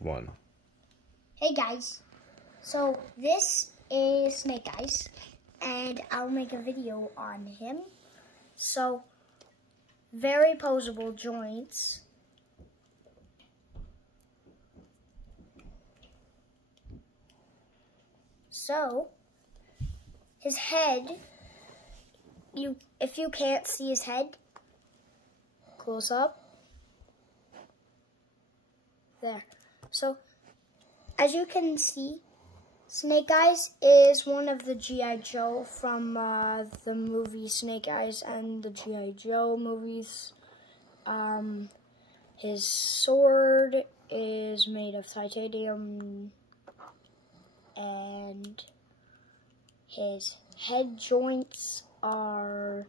1. Hey guys, so this is Snake Eyes, and I'll make a video on him. So, very posable joints. So, his head, if you can't see his head, close up. There. So, as you can see, Snake Eyes is one of the G.I. Joe from the movie Snake Eyes and the G.I. Joe movies. His sword is made of titanium, and his head joints are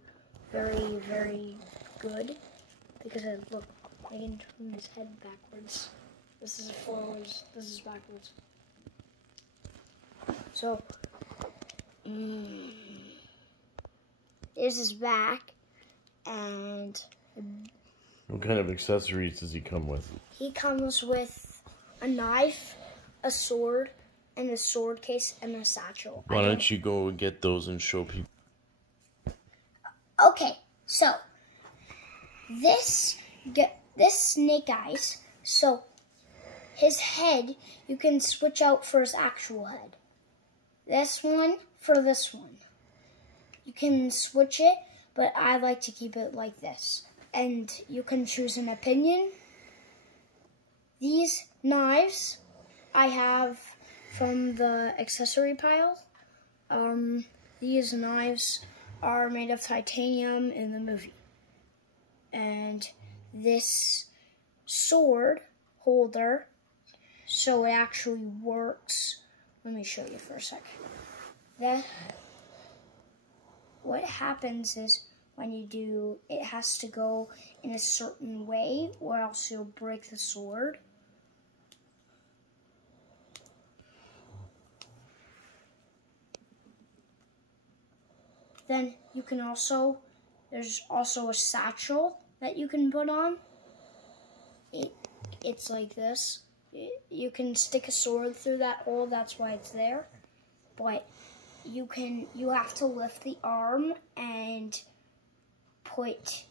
very, very good because look, I can turn his head backwards. This is forwards, this is backwards. So, there's his back, and What kind of accessories does he come with? He comes with a knife, a sword, and a sword case, and a satchel. Why don't you go and get those and show people? Okay, so this Snake Eyes, so his head, you can switch out for his actual head. This one for this one. You can switch it, but I like to keep it like this. And you can choose an opinion. These knives I have from the accessory pile. These knives are made of titanium in the movie. And this sword holder, so it actually works. Let me show you for a sec. What happens is when you do, it has to go in a certain way or else you'll break the sword. Then you can also, there's also a satchel that you can put on. It's like this. You can stick a sword through that hole, that's why it's there. But you have to lift the arm and put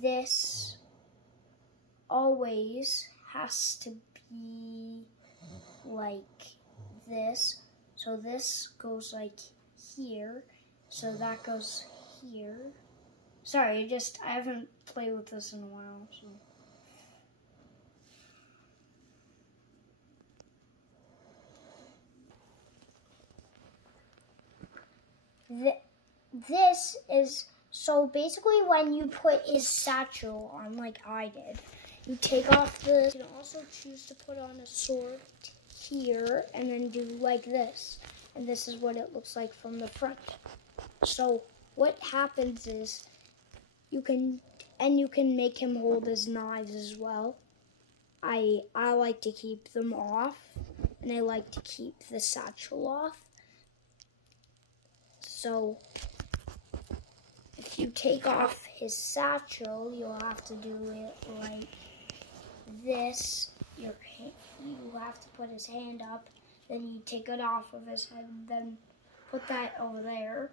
this, always has to be like this. So this goes like here, so that goes here. Sorry, I haven't played with this in a while, so. This is, so basically when you put his satchel on like I did, you take off this. You can also choose to put on a sword here and then do like this. And this is what it looks like from the front. So what happens is you can make him hold his knives as well. I like to keep them off, and I like to keep the satchel off. So if you take off his satchel, you'll have to do it like this. You have to put his hand up, then you take it off of his head, and then put that over there.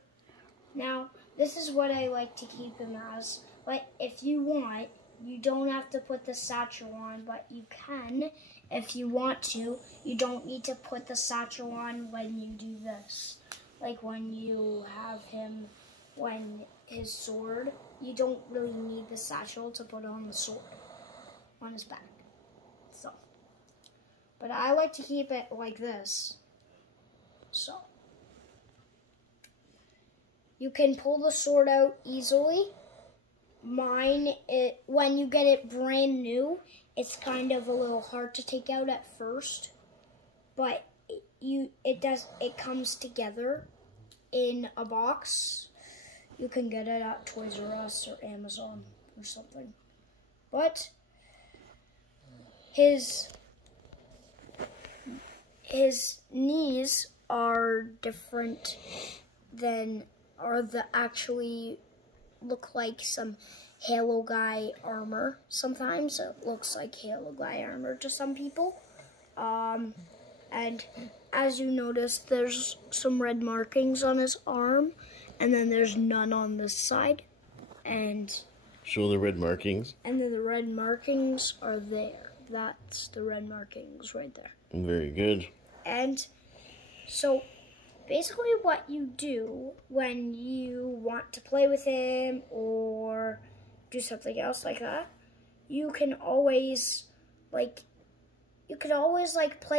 Now, this is what I like to keep him as, but if you want, you don't have to put the satchel on, but you can if you want to. You don't need to put the satchel on when you do this. Like when you have him, when his sword, you don't really need the satchel to put on the sword, on his back. So, but I like to keep it like this. So, you can pull the sword out easily. Mine, when you get it brand new, it's kind of a little hard to take out at first, but it comes together in a box. You can get it at Toys R Us or Amazon or something. But his knees are different than, actually look like some Halo Guy armor. Sometimes it looks like Halo Guy armor to some people. And as you notice, there's some red markings on his arm, and then there's none on this side. And show the red markings. And then the red markings are there. That's the red markings right there. Very good. And so basically what you do when you want to play with him or do something else like that, you can always play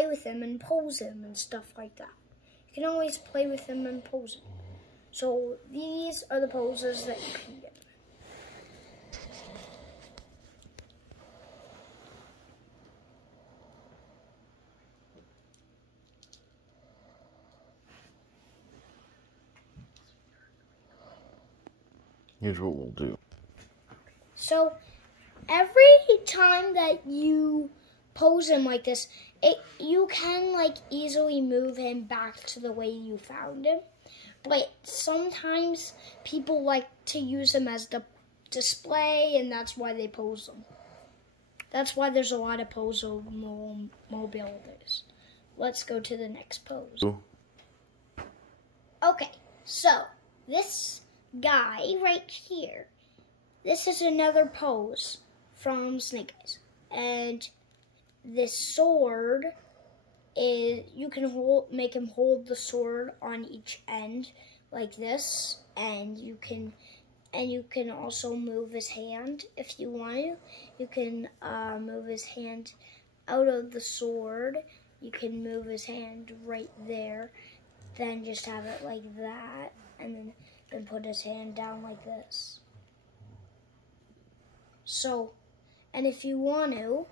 with him and pose him and stuff like that. You can always play with him and pose him. So these are the poses that you can get. Here's what we'll do. So every time that you pose him like this, you can easily move him back to the way you found him. But sometimes people like to use him as the display, and that's why they pose them. That's why there's a lot of pose mobilities. Let's go to the next pose. Okay, so this guy right here, this is another pose from Snake Eyes. And this sword is, you can make him hold the sword on each end like this, and you can also move his hand if you want to. You can move his hand out of the sword. You can move his hand right there, then just have it like that, and then put his hand down like this. So, and if you want to,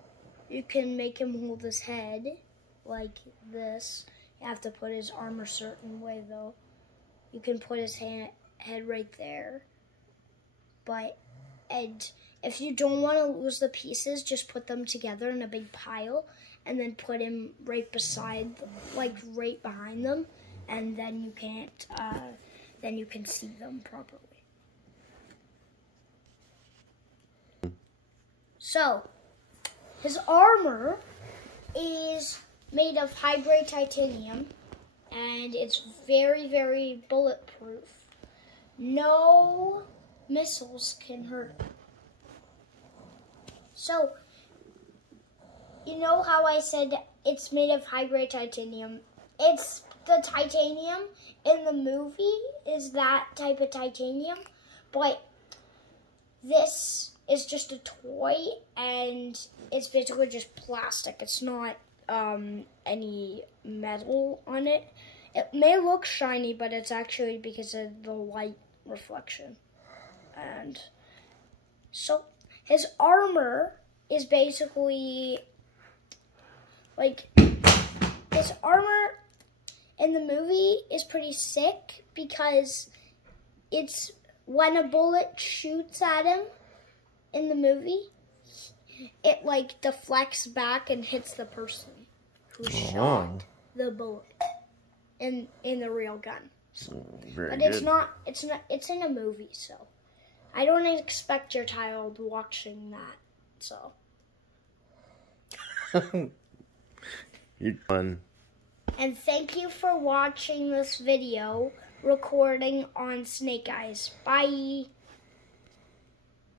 you can make him hold his head like this. You have to put his arm a certain way though. You can put his head right there. And if you don't want to lose the pieces, just put them together in a big pile and then put him right beside, right behind them, and then you can't, then you can see them properly. So, his armor is made of high-grade titanium, and it's very, very bulletproof. No missiles can hurt him. So, you know how I said it's made of high-grade titanium? It's the titanium in the movie is that type of titanium, but this is just a toy, and it's basically just plastic. It's not any metal on it. It may look shiny, but it's actually because of the light reflection. And so his armor is basically his armor in the movie is pretty sick because it's when a bullet shoots at him in the movie, it deflects back and hits the person who shot the bullet in the real gun. Very but good. It's in a movie, so I don't expect your child watching that. So You're fun. And thank you for watching this video recording on Snake Eyes. Bye.